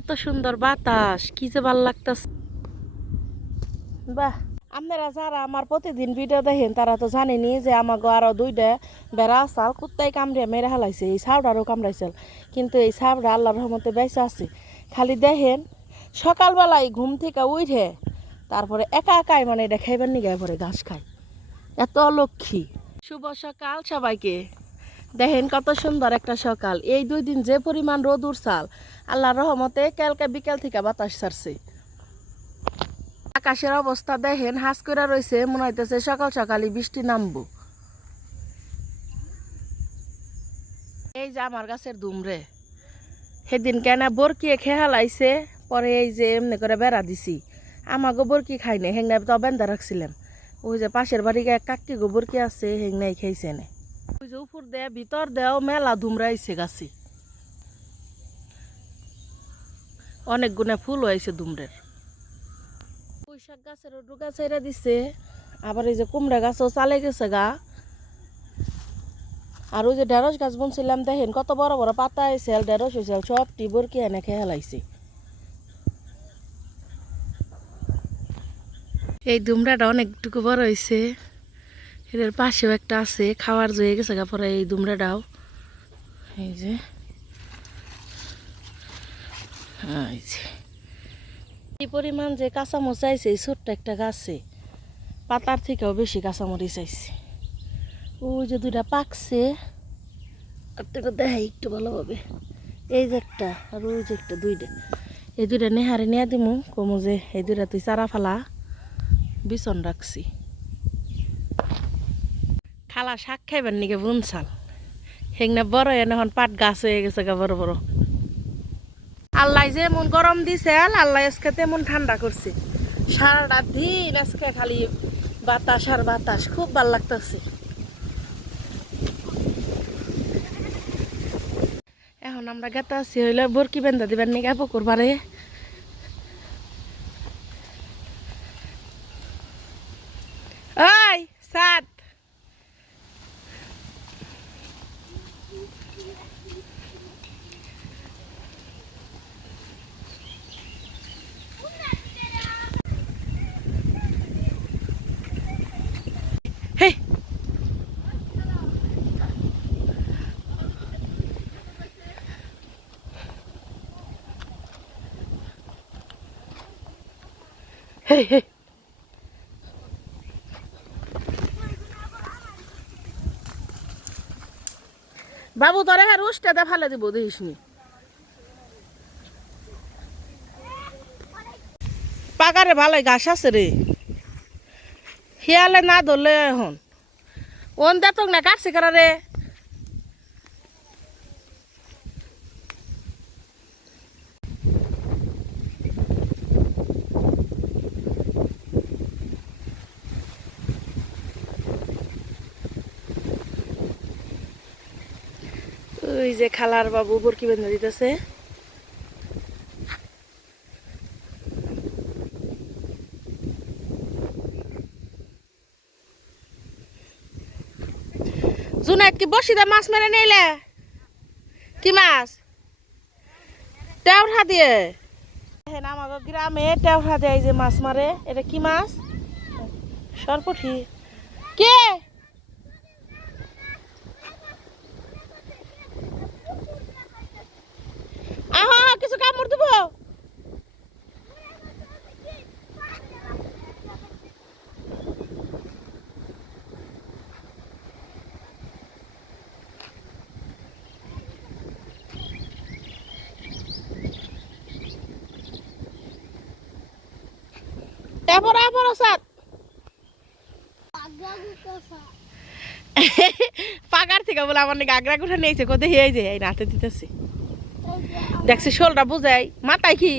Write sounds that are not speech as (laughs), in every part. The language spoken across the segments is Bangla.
এত সুন্দর বাতাস, কি যে ভালো লাগতাছে। বাহ, আপনারা যারা আমার প্রতিদিন ভিডিও দেখেন, তারা তো জানেনি যে আমাকে আরও দুইটা বেড়া চাল কুত্তাই কামড়ে মেরে হালাইছে এই সাউডারও কামড়াইছিল কিন্তু এই সাউডা আল্লাহর রহমতে বেঁচে আছে। খালি দেখেন, সকালবেলায় ঘুম থেকে উঠে তারপরে একা একাই মানে এটা খাইবার নিগায় পরে ঘাস খায়। এত লক্ষ্মী শুভ সকাল সবাইকে। দেখেন কত সুন্দর একটা সকাল। এই দুই দিন যে পরিমাণ রোদ উঠছাল আল্লাহর রহমতে কালকে বিকেল থেকে বাতাস ছাড়ছে। আকাশের অবস্থা দেখেন, হাঁস করে রয়েছে মনে হইতেছে সকাল সকালই বৃষ্টি নামবো। এই যে আমার গাছের দুমরে সেদিন কেন বরকিয়ে খেহালাইছে পরে এই যে এমনি করে বেড়া দিছি। আমাকে বরকি খাই নাই তো বেঁধা রাখছিলাম ওই যে পাশের বাড়ি এক কাকি গোবর কি আছে হেংনাই খাইছে না। ওই যে উপর দে ভিতর দেও মেলা দুমরাইছে গাছি। অনেক গুণে ফুল হয়েছে দুমরের পুঁইশাক গাছের ডুগা ছেড়ে দিছে আবার এই যে কুমড়া গাছও চালে গেছে গা। আর ওই যে ঢেঁড়স গাছ বুনছিলাম দেখেন কত বড় বড় পাতা হয়েছে ঢেঁড়স হয়েছে সব টিবর কি এনে খেয়ে হেলাইছে এই দুমড়াটা অনেকটুকু বড় হয়েছে এদের পাশেও একটা আছে, খাওয়ার জয়ে গেছে গা পরে এই দুমড়াটাও। এই যে। এই যে। পরিমাণ যে কাঁচামরিচ চাইছে, এই ছোট্ট একটা গাছে, পাতার থেকেও বেশি কাঁচামরিচ চাইছে। ওই যে দুইটা পাকছে। আর থেকে দেখাই একটু ভালোভাবে। এই যে একটা, আর ওই যে একটা দুইটা। এই দুইটা নেহারে নিয়ে দিমু, কমু যে এই দুইটা তুই চারা ফালা। বিছন রাখছি। খালা শাক খাইবার নিকে বুনছাল হেংনা বড় এখন পাট গাছ হয়ে গেছে গা বড় বড়। আল্লাহ যে এমন গরম দিছে, আল্লাহ আজকে তেমন ঠান্ডা করছে। সারাটা দিন আজকে খালি বাতাস আর বাতাস, খুব ভালো লাগতেছে। এখন আমরা গেতে আছি হইলে বরকি বেন্দা দিবেন নিগা পুকুর পারে ওই সাত Hey. Hey, hey. বাবু, তোরে হ্যাঁ রোস্টে দে ফেলে দিব, দেখিস নি। পাকারে ভালোই ঘাস আছে রে। হিয়ালে না ধরলে এখন। ওন দে তোক না, কাটছে কারা রে। ওই যে খালার বাবু বরকি বেঁধে দিতেছে। জুনাইত কি বসিদা মাছ মেরে নিলে? কি মাছ? টেউঠা দিয়ে। দেখেন আমাকে গ্রামে টেউঠা দেয় যে মাছ মারে। এটা কি মাছ? সরপঠি কে আহা আহা, কিছু কামড় দেবো সাত থেকে বলে আমার নাকি আগ্রা গুঠা নিয়েছে হয়ে যায় এই নাতে শোলটা মাথায় কি?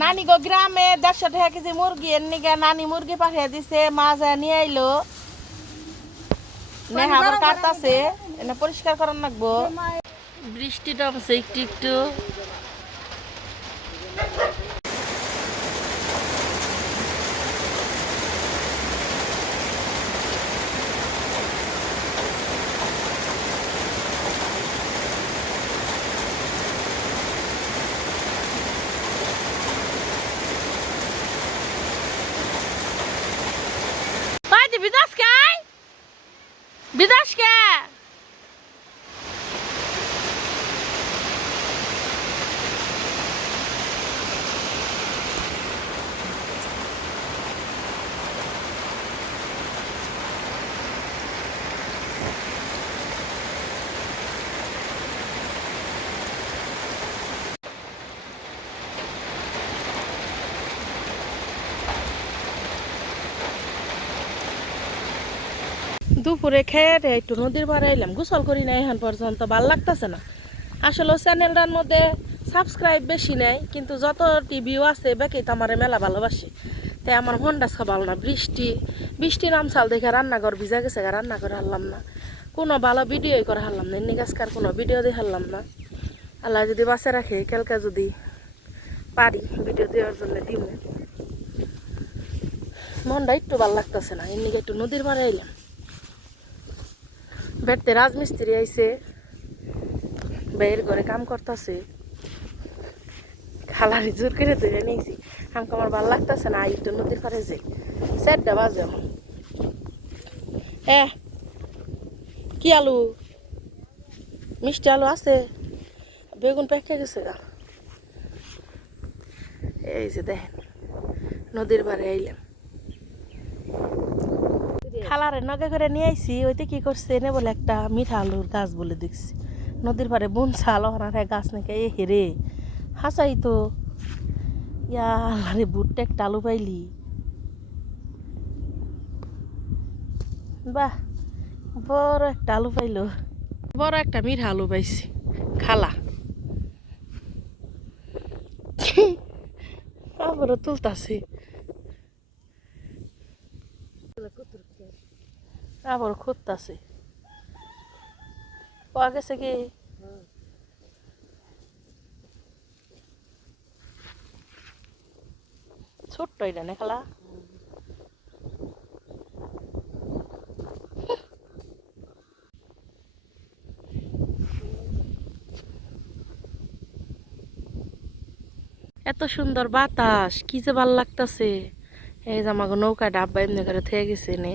নানি গো গ্রামে দেড়শো টাকা কেজি মুরগি এর নিগে নানি মুরগি পাঠিয়ে দিছে মাছ নিয়ে আইলো। নেহা আবার কাটতাছে, এনে পরিষ্কার করার লাগবো। বৃষ্টিটা আছে একটু একটু দুপুরে খেয়ে একটু নদীর পাড়ে এলাম গোসল করি না এখন পর্যন্ত, ভালো লাগতেছে না। আসলে চ্যানেলটার মধ্যে সাবস্ক্রাইব বেশি নেই, কিন্তু যত টিভিও আছে বেঁকে তো আমার মেলা ভালোবাসি। তাই আমার মনটা ভালো না। বৃষ্টি বৃষ্টি নামছাল দেখে রান্নাঘর ভিজা গেছে রান্না করে হারলাম না। কোনো ভালো ভিডিওই করে হারলাম না। এমনি গাছকার কোনো ভিডিও দিয়ে হারলাম না। আল্লাহ যদি বাঁচে রাখে, কালকে যদি পারি ভিডিও দেওয়ার জন্য দিব মনটা একটু ভালো লাগতেছে না। এমনি একটু নদীর পাড়ে এলাম বেড়তে রাজমিস্ত্রি আইছে বের ঘরে কাম করতেছে। খালারি জোর করে ধরে নিয়েছি। আমাকে আমার ভালো লাগতেছে না আই একটু নদীর পাড়ে যে। চারটা বাজে এখন। হ্যাঁ কি আলু? মিষ্টি আলু আছে? বেগুন পেকে গেছে গা। এই যে দেখেন, নদীর পাড়ে আইলাম। খালারে নগে করে নিয়ে আইছি, ওইতে কি করছে, এনে বলে একটা মিঠা আলুর গাছ বলে দেখছি। নদীর পাড়ে বুন ছাল ওনার গাছ নাকি, এ হেরে হাসাই তো। ইয়া আল্লাহরে বুটটা একটা আলু পাইলি। বাহ, বড় একটা আলু পাইলো। বড় একটা মিঠা আলু পাইছি, খালা। (laughs) আবারও তুলতাছি। আবার খুঁজতাছে। পাওয়া গেছে কি? ছোট্ট এটা না খালা। এত সুন্দর বাতাস, কি যে ভালো লাগতাছে। এই যে আমাকে নৌকা ডাব্বা এমনি করে থেকে গেছে নে।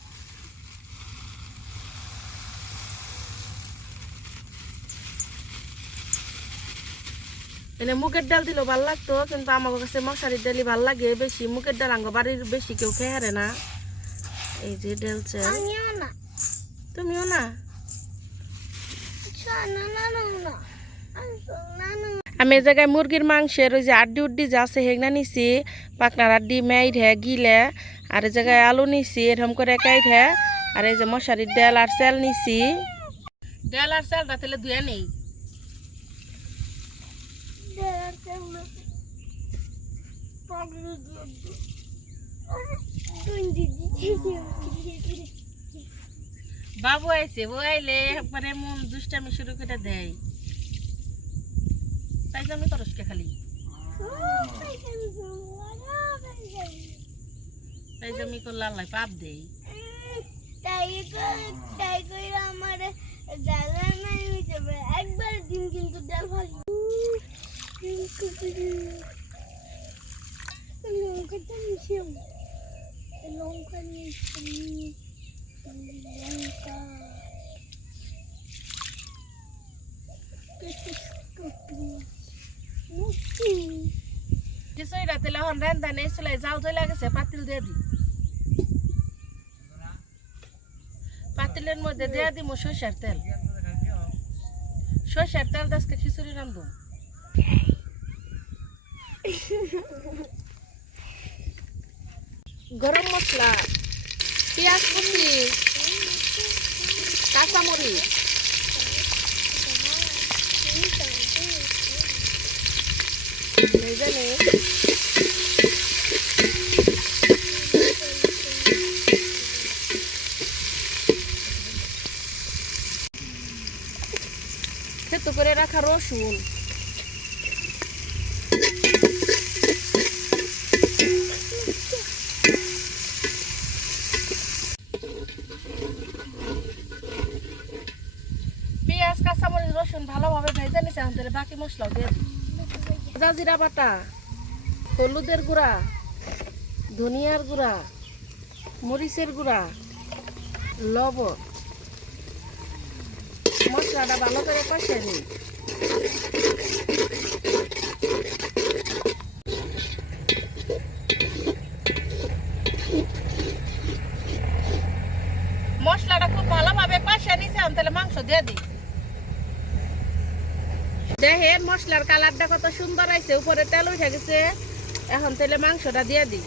এনে মুগের ডাল দিলেও ভালো লাগতো কিন্তু আমার কাছে মশারির ডালই ভালো লাগে। বেশি মুগের ডাল আঙ্গ বাড়ির বেশি কেউ খেয়ে হারে না। এই যে ডাল চাল। তুমিও না? আমি এই জায়গায় মুরগির মাংসের ওই যে আড্ডি উড্ডি যা আছে হেগনা নিছি। পাকনার আড্ডি মেয়ের হ্যাঁ গিলে। আর এই জায়গায় আলু নিছি এরকম করে কাইট হ্যাঁ আর এই যে মশারির ডাল আর চাল নিছি। ডাল আর চালটা তাহলে ধুয়ে নেই। বাবু আইছে, ও আইলে একবারে মন দুষ্টামি শুরু করে দেয়। তাই জন্য তরসকে খালি? তাই জমি করলে আল্লাহ পাপ দেই তাই তাই করে আমার দাদা নাই পারে একবার দিন কিন্তু ভালো লঙ্কাটা মিশিয়ে লঙ্কা মিশিয়ে লঙ্কা। কিছুই রাতে এখন রান্দা নেই চলে যাও চলে গেছে পাতিল দিয়ে দি পাতিলের মধ্যে দিয়ে দিব সর্ষের তেল। সর্ষের তেল দাসকে খিচুড়ি রান্ধব (laughs) গরম মশলা পেঁয়াজ কুচি কাঁচামরিচ। ভেজে সেদ্ধ করে রাখা রসুন পেঁয়াজ কাঁচামরিচ রসুন ভালোভাবে ভেজে নিছে এখন তাহলে বাকি মশলাও দিয়ে দিই জিরা বাটা হলুদের গুঁড়া ধনিয়ার গুঁড়া মরিচের গুঁড়া লবণ। মশলাটা ভালো করে কষে নিই মশলাটা খুব ভালোভাবে কষে নিছে এখন তাহলে মাংস দিয়ে দিই দেখেন মশলার কালারটা কত সুন্দর আছে উপরে তেল উঠে গেছে। এখন তাহলে মাংসটা দিয়ে দিই।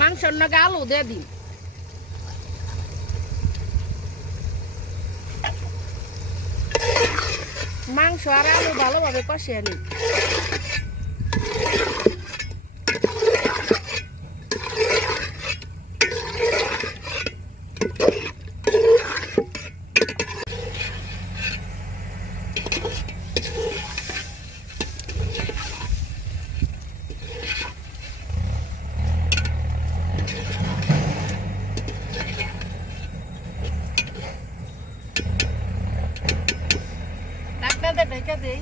মাংসর নগে আলু দিয়ে দিই। মাংস আর আলু ভালোভাবে কষিয়ে নিই। cadê?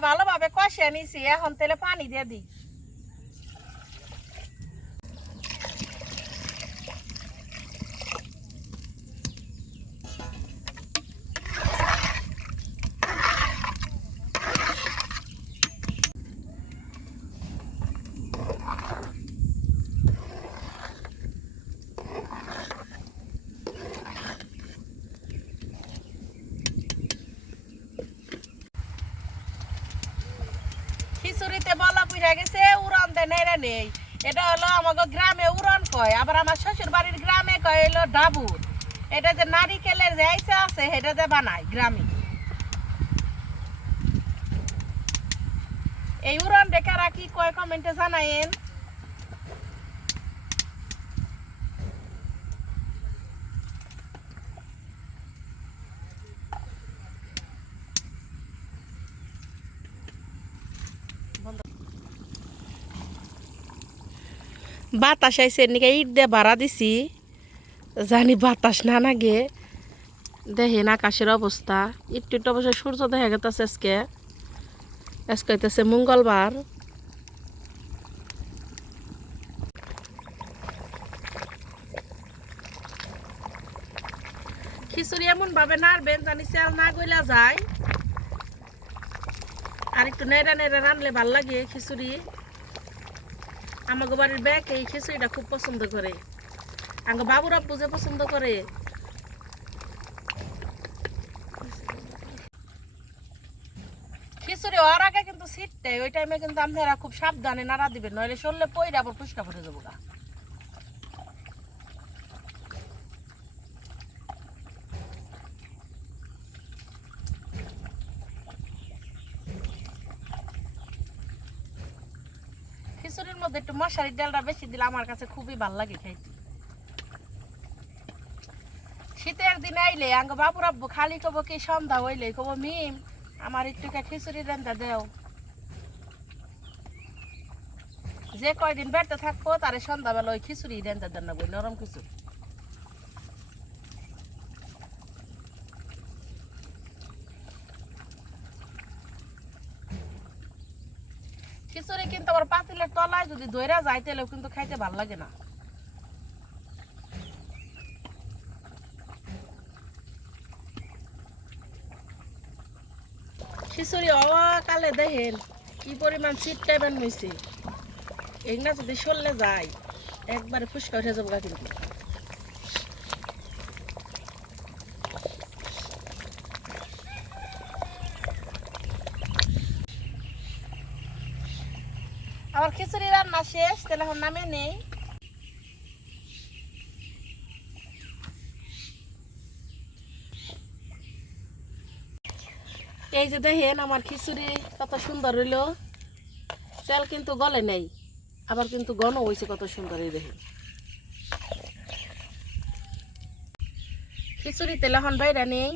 ভালোভাবে কষে নিছি এখন তেলে পানি দিয়ে দিই খিচুড়িতে বলা পুড়ে গেছে উড়ন নেই। এটা হলো আমাকে গ্রামে উড়ন কয়, আবার আমার শ্বশুর বাড়ির গ্রামে কয় হলো ডাবুর। এটা যে নারিকেলের যে আইসা আছে, সেটা যে বানায় গ্রামে। এই উড়ন ডেকারা কি কয় কমেন্টে জানাইন বাতাস আইসে নিকে ইট দিয়ে ভাড়া দিছি। জানি বাতাস না নাগে। দেখেন আকাশের অবস্থা। একটু একটু অবশ্য সূর্য দেখা গেতেছে আজকে। আজকে হইতেছে মঙ্গলবার। খিচুড়ি এমন ভাবে নাড়বেন জানি চাল না গইলা যায়। আর একটু নেড়া নেড়া রানলে ভালো লাগে খিচুড়ি। আমাকে বাড়ির ব্যাগ এই খিচুড়িটা খুব পছন্দ করে। আমাকে বাবুরা পুজো পছন্দ করে। খিচুড়ি হওয়ার আগে কিন্তু সিটটাই ওই টাইমে কিন্তু আপনারা খুব সাবধানে নাড়া দিবেন, নইলে সরলে পইরা আবার ফুসকা ফুটে যাব গা। মশারির ডালটা বেশি দিলে আমার কাছে খুবই ভালো লাগে খাইতে। শীতের দিন আইলে আঙ্গ বাবুর আব্বু খালি কব কি সন্ধ্যা হইলে কব মিম, আমার একটু খিচুড়ি রান্না দেও। যে কয়দিন বেড়তে থাকব, তারে সন্ধ্যাবেলা ওই খিচুড়ি রান্না দেন না নরম খিচুড়ি কিন্তু আবার পাতিলের তলায় যদি দইরা যায়, তাহলেও কিন্তু খাইতে ভালো লাগে না। খিচুড়ি অকালে দেখেন কি পরিমাণ শীত টাইমের হয়েছে এগুলা যদি সরলে যায়, একবারে ফুসকা উঠে যাব কিন্তু। আমার খিচুড়ি রান্না শেষ, তাহলে এখন নামে নেই। এই যে দেখেন, আমার খিচুড়ি কত সুন্দর হইল। তেল কিন্তু গলে নেই, আবার কিন্তু ঘন হয়েছে কত সুন্দর, এই দেখেন। খিচুড়ি তেল এখন বাইরে নেই।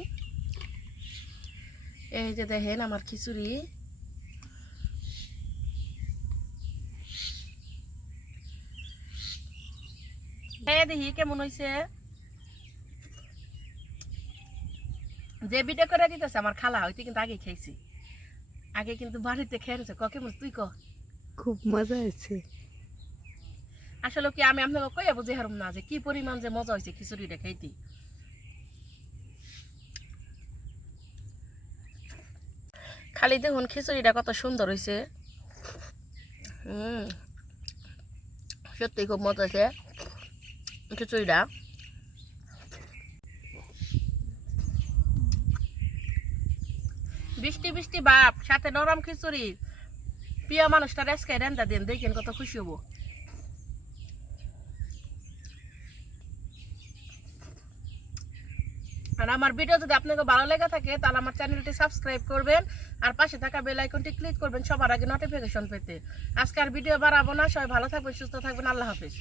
এই যে দেখেন, আমার খিচুড়ি। খেয়ে দেখি কেমন হয়েছে যে ভিডিও করে দিতেছে আমার খালা হইতে কিন্তু আগে খেয়েছি আগে কিন্তু বাড়িতে খেয়েছে ক কেমন? তুই ক। খুব মজা হয়েছে। আসলে কি আমি আপনাকে কইয়া বুঝে হারুম না যে কি পরিমাণ যে মজা হয়েছে খিচুড়িটা খাইতে। খালি দেখুন খিচুড়িটা কত সুন্দর হয়েছে হুম সত্যি খুব মজা হয়েছে। বৃষ্টি বৃষ্টি বাপ, সাথে নরম খিচুড়ি। প্রিয় মানুষটা রেন্দা দেন, দেখেন কত খুশি আর আমার ভিডিও যদি আপনাকে ভালো লেগে থাকে, তাহলে আমার চ্যানেলটি সাবস্ক্রাইব করবেন, আর পাশে থাকা বেল আইকনটি ক্লিক করবেন সবার আগে নোটিফিকেশন পেতে। আজকে আর ভিডিও বাড়াবো না, সবাই ভালো থাকবেন, সুস্থ থাকবেন, আল্লাহ হাফিজ।